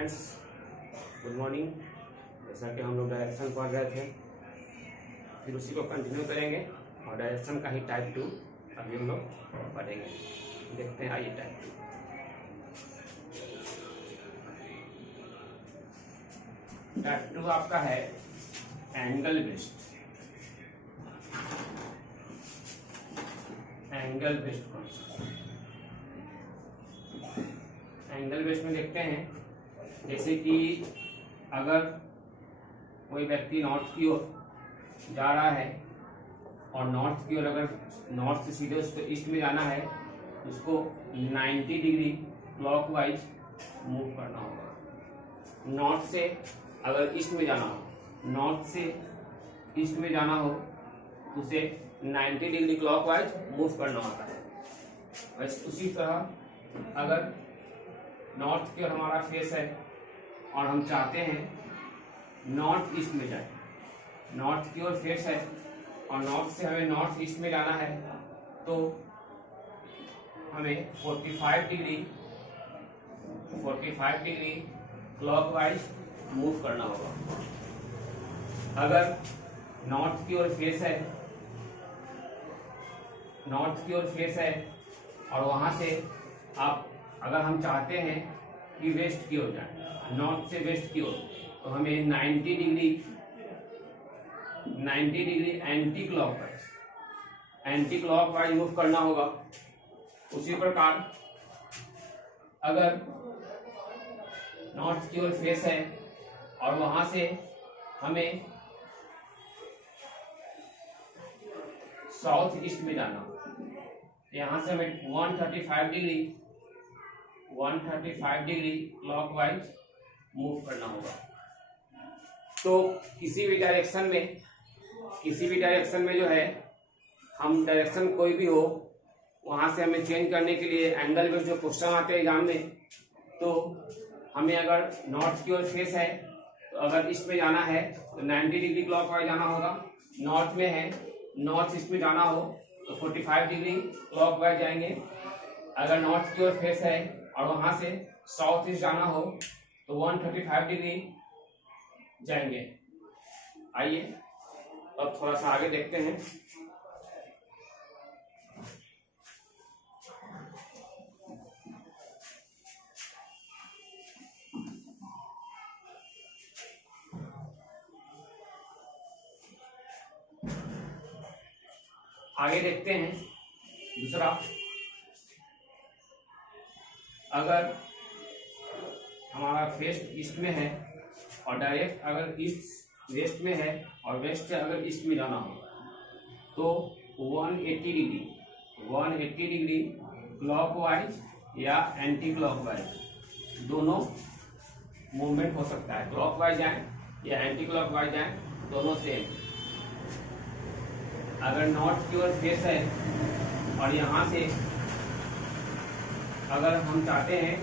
Friends, good morning. जैसा कि हम लोग डायरेक्शन पढ़ रहे थे, फिर उसी को कंटिन्यू करेंगे और डायरेक्शन का ही टाइप 2 अभी हम लोग पढ़ेंगे। देखते हैं, आइए टाइप 2। टाइप 2 आपका है angle based. Angle based concept. Angle based में देखते हैं, जैसे कि अगर कोई व्यक्ति नॉर्थ की ओर जा रहा है और नॉर्थ की ओर अगर नॉर्थ से सीधे उसको ईस्ट में जाना है, उसको 90 डिग्री क्लॉकवाइज मूव करना होगा। नॉर्थ से अगर ईस्ट में जाना हो, नॉर्थ से ईस्ट में जाना हो, उसे 90 डिग्री क्लॉकवाइज मूव करना होता है। वैसे उसी तरह अगर नॉर्थ की ओर हमारा फेस है और हम चाहते हैं नॉर्थ ईस्ट में जाए, नॉर्थ की ओर फेस है और नॉर्थ से हमें नॉर्थ ईस्ट में जाना है, तो हमें 45 डिग्री क्लॉकवाइज मूव करना होगा। अगर नॉर्थ की ओर फेस है, नॉर्थ की ओर फेस है और वहां से आप अगर हम चाहते हैं कि वेस्ट की ओर जाए, नॉर्थ से वेस्ट की ओर, तो हमें 90 डिग्री एंटी क्लॉकवाइज मूव करना होगा। उसी प्रकार अगर नॉर्थ की ओर फेस है और वहां से हमें साउथ ईस्ट में जाना, यहां से हमें 135 डिग्री क्लॉकवाइज मूव करना होगा। तो किसी भी डायरेक्शन में जो है, हम डायरेक्शन कोई भी हो, वहां से हमें चेंज करने के लिए एंगल बेस्ड जो क्वेश्चन आते हैं एग्जाम में, तो हमें अगर नॉर्थ की ओर फेस है तो अगर ईस्ट में जाना है तो 90 डिग्री क्लॉकवाइज जाना होगा। नॉर्थ में है, नॉर्थ ईस्ट में जाना हो तो 45 डिग्री क्लॉकवाइज जाएंगे। अगर नॉर्थ की ओर फेस है और वहां से साउथ ईस्ट जाना हो तो 135 डिग्री जाएंगे। आइए अब थोड़ा सा आगे देखते हैं। आगे देखते हैं दूसरा, अगर हमारा फेस ईस्ट में है और डायरेक्ट अगर ईस्ट वेस्ट में है और वेस्ट से अगर ईस्ट में जाना हो, तो 180 डिग्री क्लॉकवाइज या एंटी क्लॉकवाइज दोनों मूवमेंट हो सकता है। क्लॉकवाइज जाए या एंटी क्लॉकवाइज जाए, दोनों सेम। अगर नॉर्थ की ओर फेस है और यहाँ से अगर हम चाहते हैं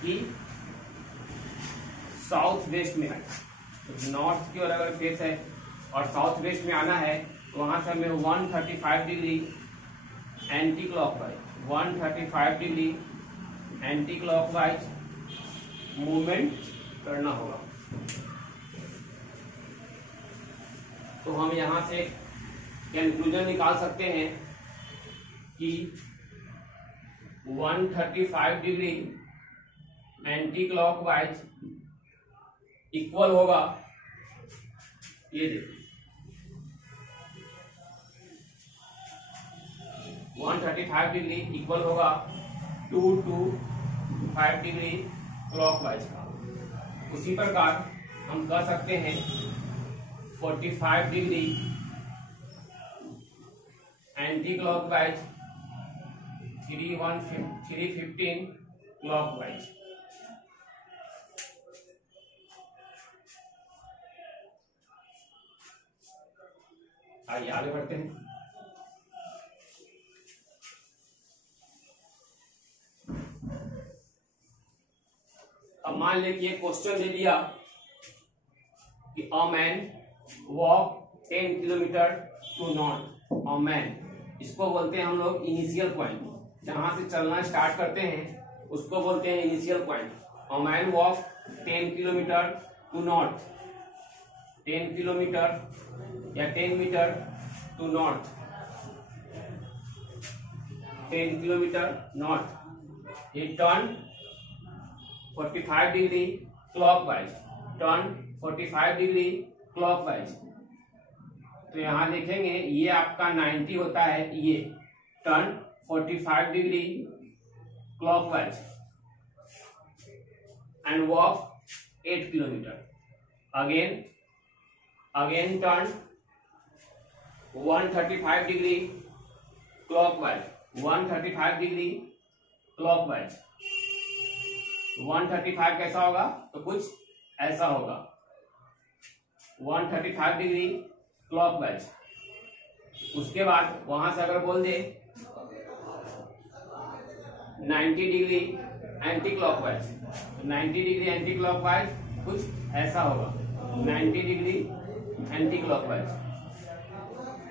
कि साउथ वेस्ट में आए, तो नॉर्थ की ओर अगर फेस है और साउथ वेस्ट में आना है, तो वहां से हमें 135 डिग्री एंटी क्लॉकवाइज मूवमेंट करना होगा। तो हम यहां से कंक्लूजन निकाल सकते हैं कि 135 डिग्री एंटी क्लॉकवाइज इक्वल होगा, ये देखिए 135 डिग्री इक्वल होगा 225 डिग्री क्लॉकवाइज का। उसी प्रकार हम कह सकते हैं 45 डिग्री एंटी क्लॉकवाइज 315 क्लॉकवाइज। आइए आगे बढ़ते हैं। अब मान लें कि ये क्वेश्चन दे दिया कि a man walk 10 kilometer to north. A man, इसको बोलते हैं हम लोग इनिशियल पॉइंट। जहां से चलना स्टार्ट करते हैं उसको बोलते हैं initial point. A man walk 10 kilometer to north, 10 kilometer या 10 meter to north, 10 kilometer north. He turned 45 degree clockwise, turn 45 degree clockwise. तो यहां देखेंगे ये आपका 90 होता है, ये turn 45 degree clockwise and walk 8 kilometer. Again turn 135 degree clockwise, 135 degree clockwise. 135 कैसा होगा? तो कुछ ऐसा होगा, 135 डिग्री क्लॉकवाइज. उसके बाद वहां से अगर बोल दे 90 degree anti clockwise, 90 degree anti clockwise कुछ ऐसा होगा, 90 डिग्री एंटी क्लॉकवाइज.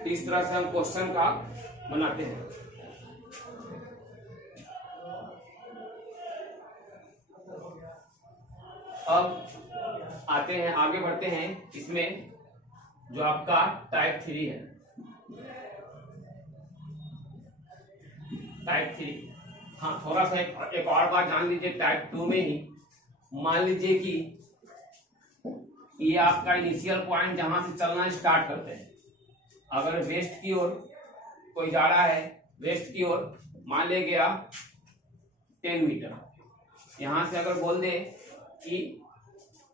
इस तरह से हम क्वेश्चन का बनाते हैं. अब आते हैं, आगे बढ़ते हैं. इसमें जो आपका टाइप 3 है, टाइप 3. हाँ, थोड़ा सा एक और बात जान लीजिए. टाइप 2 में ही मान लीजिए कि ये आपका इनिशियल पॉइंट जहां से चलना स्टार्ट करते हैं. अगर वेस्ट की ओर कोई जा रहा है, वेस्ट की ओर मान ले गया 10 मीटर, यहां से अगर बोल दे कि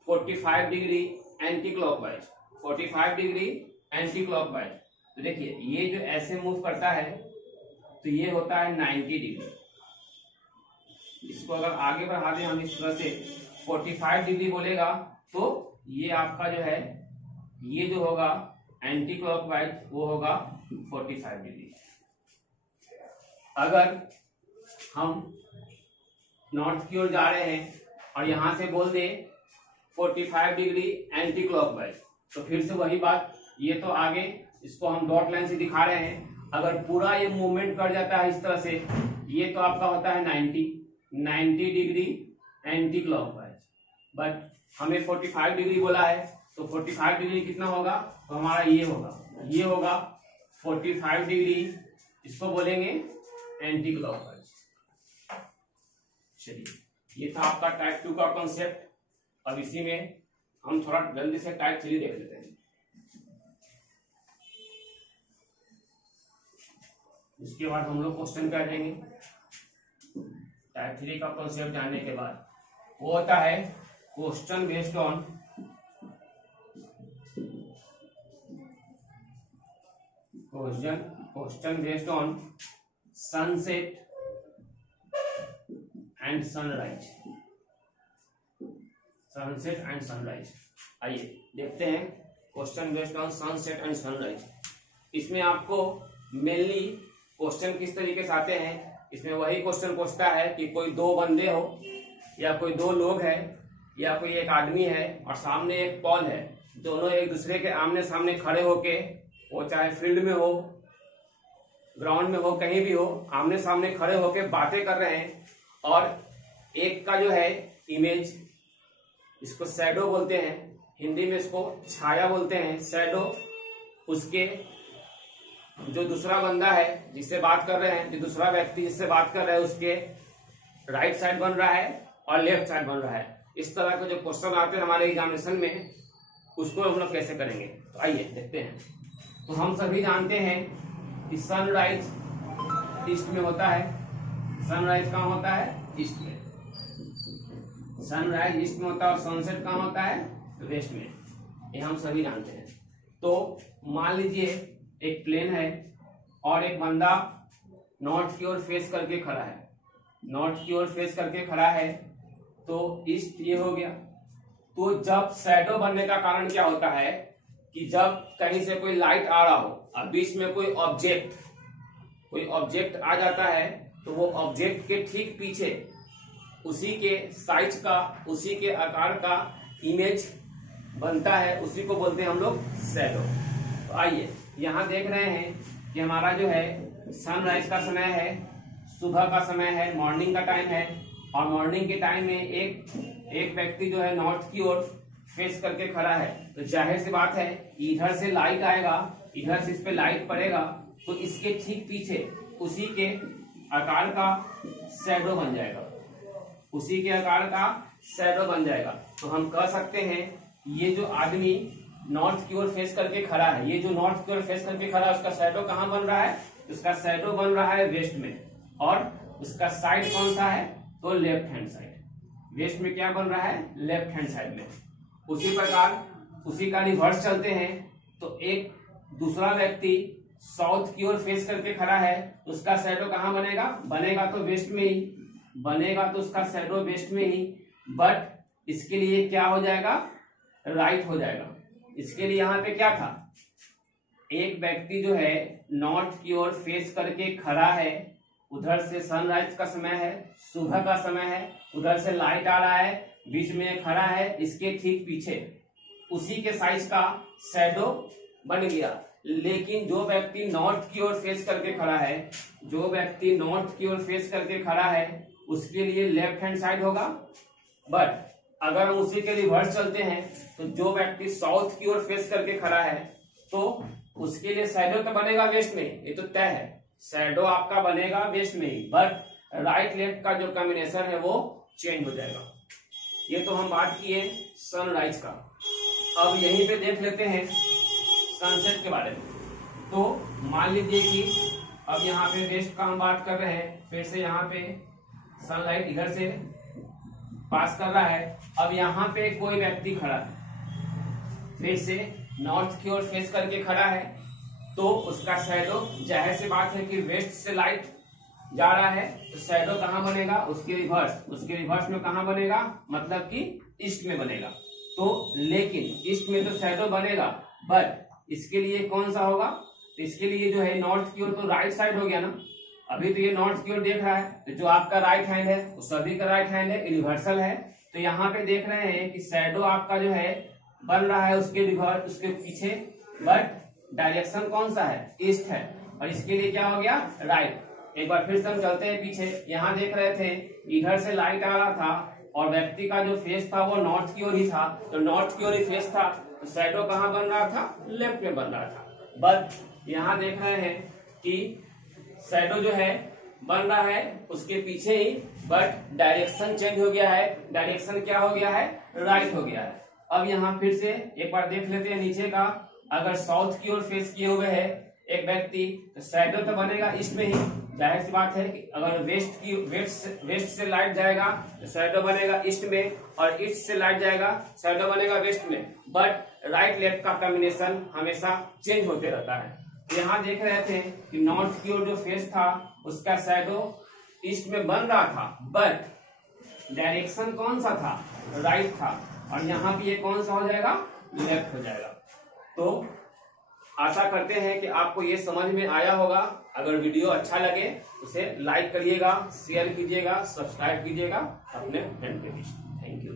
45 degree anti clockwise, 45 degree anti clockwise. तो देखिए ये जो ऐसे मूव करता है तो ये होता है 90 डिग्री. इसको अगर आगे बढ़ा दें हम इस तरह से 45 डिग्री बोलेगा तो ये आपका जो है, ये जो होगा एंटी क्लॉकवाइज वो होगा 45 डिग्री. अगर हम नॉर्थ की ओर जा रहे हैं और यहां से बोल दे 45 डिग्री एंटी क्लॉकवाइज, तो फिर से वही बात, ये तो आगे इसको हम डॉट लाइन से दिखा रहे हैं. अगर पूरा ये मूवमेंट कर जाता है इस तरह से, ये तो आपका होता है 90 डिग्री एंटी क्लॉकवाइज. बट हमें 45 डिग्री बोला है, तो 45 डिग्री कितना होगा? तो हमारा ये होगा 45 डिग्री, इसको बोलेंगे एंटी क्लॉकवाइज. चलिए, ये था आपका टाइप 2 का कॉन्सेप्ट. अब इसी में हम थोड़ा जल्दी से टाइप 3 देख लेते हैं. इसके बाद हम लोग क्वेश्चन कर देंगे. टाइप 3 का कॉन्सेप्ट जानने के बाद वो होता है question based on sunset and sunrise. Sunset and sunrise. आइए देखते हैं question based on sunset and sunrise. इसमें आपको मेनली क्वेश्चन किस तरीके से आते हैं, इसमें वही क्वेश्चन पूछता है कि कोई दो बंदे हो या कोई दो लोग हैं या कोई एक आदमी है और सामने एक पॉल है, दोनों एक दूसरे के आमने सामने खड़े होके, वो चाहे फील्ड में हो, ग्राउंड में हो, कहीं भी हो, आमने सामने खड़े होके बातें कर रहे हैं. और एक का जो है इमेज, इसको शैडो बोलते हैं, हिंदी में इसको छाया बोलते हैं, शैडो, उसके जो दूसरा बंदा है जिससे बात कर रहे हैं, जो दूसरा व्यक्ति जिससे बात कर रहा है, उसके राइट साइड बन रहा है और लेफ्ट साइड बन रहा है. इस तरह के जो क्वेश्चन आते हैं हमारे एग्जामिनेशन में, उसको हम लोग कैसे करेंगे. तो आइए देखते हैं. तो हम सभी जानते हैं कि सनराइज ईस्ट में होता है. सनराइज कहाँ होता है? ईस्ट में. सनराइज ईस्ट में होता है और सनसेट कहाँ होता है? वेस्ट में. ये हम सभी जानते हैं. तो मान लीजिए एक प्लेन है और एक बंदा नॉर्थ की ओर फेस करके खड़ा है, नॉर्थ की ओर फेस करके खड़ा है, तो ईस्ट ये हो गया. तो जब शैडो बनने का कारण क्या होता है कि जब कहीं से कोई लाइट आ रहा हो और बीच में कोई ऑब्जेक्ट आ जाता है, तो वो ऑब्जेक्ट के ठीक पीछे उसी के साइज का, उसी के आकार का इमेज बनता है, उसी को बोलते हैं हम लोग शैडो. तो आइए यहाँ देख रहे हैं कि हमारा जो है सनराइज का समय है, सुबह का समय है, मॉर्निंग का टाइम है, और मॉर्निंग के टाइम में एक एक व्यक्ति जो है नॉर्थ की ओर फेस करके खड़ा है, तो जाहिर सी बात है इधर से लाइट आएगा, इधर से इस पे लाइट पड़ेगा, तो इसके ठीक पीछे उसी के आकार का शैडो बन जाएगा, उसी के आकार का शैडो बन जाएगा। तो हम कह सकते हैं ये जो आदमी नॉर्थ की ओर फेस करके खड़ा है, ये जो नॉर्थ की ओर फेस करके खड़ा है, उसका शैडो कहाँ बन रहा है? उसका शैडो बन रहा है वेस्ट में, और उसका साइड कौन सा है? तो लेफ्ट हैंड साइड। वेस्ट में क्या बन रहा है? लेफ्ट हैंड साइड में। उसी प्रकार उसी का रिवर्स चलते हैं, तो एक दूसरा व्यक्ति साउथ की ओर फेस करके खड़ा है, उसका शैडो कहाँ बनेगा? बनेगा तो वेस्ट में ही, बनेगा तो उसका शैडो वेस्ट में ही, बट इसके लिए क्या हो जाएगा? राइट हो जाएगा। इसके लिए यहाँ पे क्या था? एक व्यक्ति जो है नॉर्थ की ओर फेस करके खड़ा है, उधर से सनराइज का समय है, सुबह का समय है, उधर से लाइट आ रहा है, बीच में खड़ा है, इसके ठीक पीछे उसी के साइज का शैडो बन गया। लेकिन जो व्यक्ति नॉर्थ की ओर फेस करके खड़ा है, जो व्यक्ति नॉर्थ की ओर फेस करके खड़ा है, उसके लिए लेफ्ट हैंड साइड होगा। बट अगर हम उसी के रिवर्स चलते हैं, तो जो व्यक्ति साउथ की ओर फेस करके खड़ा है, तो उसके लिए शैडो तो बनेगा वेस्ट में, ये तो तय है, शैडो आपका बनेगा वेस्ट में ही, बट राइट लेफ्ट का जो कॉम्बिनेशन है वो चेंज हो जाएगा। ये तो हम बात किए सनराइज का। अब यहीं पे देख लेते हैं सनसेट के बारे में। तो मान लीजिए कि अब यहाँ पे वेस्ट का हम बात कर रहे हैं, फिर से यहाँ पे सनलाइट इधर से पास कर रहा है। अब यहाँ पे कोई व्यक्ति खड़ा है, फिर से नॉर्थ की ओर फेस करके खड़ा है, तो उसका शैडो जाहिर सी बात है कि वेस्ट से लाइट जा रहा है, तो शैडो कहाँ बनेगा? उसके रिवर्स, उसके रिवर्स में कहाँ बनेगा? मतलब कि ईस्ट में बनेगा। तो लेकिन ईस्ट में तो शैडो बनेगा, बट इसके लिए कौन सा होगा? तो इसके लिए जो है नॉर्थ की ओर तो राइट साइड हो गया ना। अभी तो ये नॉर्थ की ओर देख रहा है, तो जो आपका राइट हैंड है वो सभी का राइट हैंड है, यूनिवर्सल है। तो यहाँ पे देख रहे हैं कि शैडो आपका जो है बन रहा है उसके रिवर्स, उसके पीछे, बट डायरेक्शन कौन सा है? ईस्ट है, और इसके लिए क्या हो गया? राइट। एक बार फिर से हम चलते हैं पीछे। यहाँ देख रहे थे इधर से लाइट आ रहा था, और व्यक्ति का जो फेस था वो नॉर्थ की ओर ही था, तो नॉर्थ की ओर ही फेस था, तो शैडो कहाँ बन रहा था? लेफ्ट में बन रहा था। बट यहाँ देख रहे हैं कि शैडो जो है बन रहा है उसके पीछे ही, बट डायरेक्शन चेंज हो गया है। डायरेक्शन क्या हो गया है? राइट हो गया है। अब यहाँ फिर से एक बार देख लेते हैं नीचे का। अगर साउथ की ओर फेस किए हुए है एक व्यक्ति, तो शैडो तो बनेगा ईस्ट में ही। जाहिर सी बात है कि अगर वेस्ट से लाइट जाएगा तो शैडो बनेगा ईस्ट में, और ईस्ट से लाइट जाएगा शैडो बनेगा वेस्ट में। बट राइट लेफ्ट का कॉम्बिनेशन हमेशा चेंज होते रहता है। यहाँ देख रहे थे कि नॉर्थ की ओर जो फेस था उसका शैडो ईस्ट में बन रहा था, बट डायरेक्शन कौन सा था? राइट था, और यहाँ पे ये कौन सा हो जाएगा? लेफ्ट हो जाएगा। तो आशा करते हैं कि आपको ये समझ में आया होगा। अगर वीडियो अच्छा लगे उसे लाइक करिएगा, शेयर कीजिएगा, सब्सक्राइब कीजिएगा अपने फ्रेंड के बीच। Thank you.